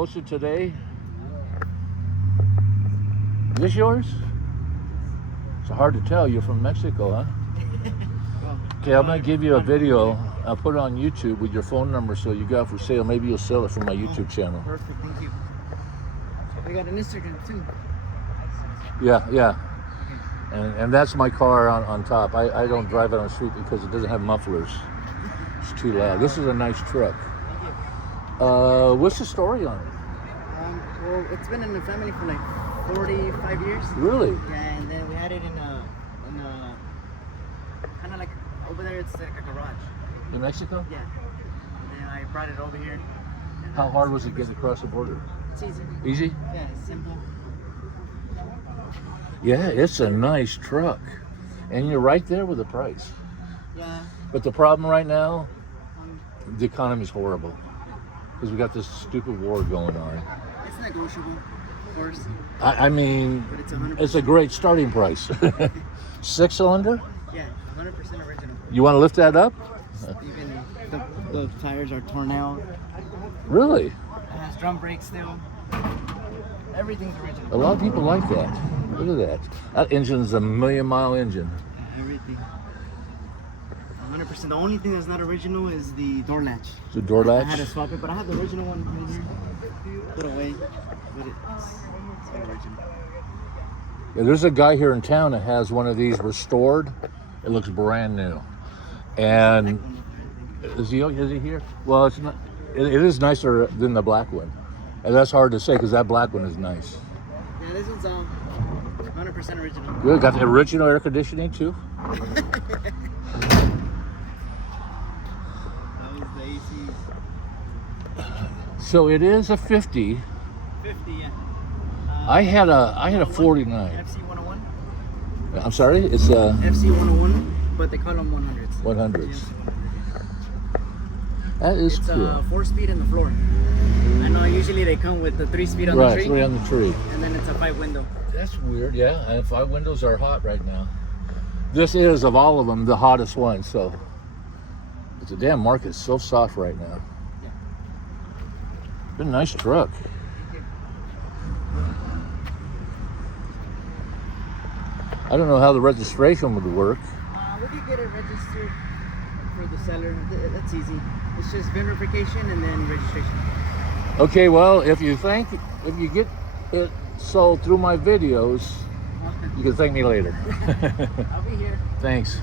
Posted today. Is this yours? It's hard to tell. You're from Mexico, huh? Okay, I'm gonna give you a video. I'll put it on YouTube with your phone number so you got it for sale. Maybe you'll sell it from my YouTube channel. Perfect, thank you. We got an Instagram too. Yeah. And that's my car on top. I don't drive it on the street because it doesn't have mufflers. It's too loud. This is a nice truck. What's the story on it? Well, it's been in the family for like 45 years. Really? Yeah, and then we had it in a kind of like over there. It's like a garage. In Mexico? Yeah. And then I brought it over here. How hard was it getting across the border? It's easy. Easy? Yeah, it's simple. Yeah, it's a nice truck. And you're right there with the price. Yeah. But the problem right now, the economy's horrible. Because we got this stupid war going on. It's negotiable, of course. I mean, But it's 100%. it's a great starting price. 6-cylinder? Yeah, 100% original. You want to lift that up? Even the tires are torn out. Really? It has drum brakes still. Everything's original. A lot of people like that. Look at that. That engine's a million-mile engine. Everything. 100%. The only thing that's not original is the door latch. The door latch? I had to swap it, but I have the original one right here. Put away. But it's original. Yeah, there's a guy here in town that has one of these restored. It looks brand new. And is he here? Well, it's not. It is nicer than the black one. And that's hard to say because that black one is nice. Yeah, this one's 100% original. Good. Got the original air conditioning too. That was the AC. So it is a 50. 50, yeah. I had a 49. FC 101. I'm sorry, it's a FC 101, but they call them 100s. 100s. That is It's cool. 4-speed in the floor. I know usually they come with the 3-speed on the Right, tree. 3 on the tree. And then it's a 5-window. That's weird, yeah. And 5 windows are hot right now. This is, of all of them, the hottest one. So, but the damn market's so soft right now. Yeah. Been a nice truck. I don't know how the registration would work. We could get it registered for the seller. That's easy. It's just verification and then registration. Okay, well, if you get it sold through my videos, you can thank me later. I'll be here. Thanks.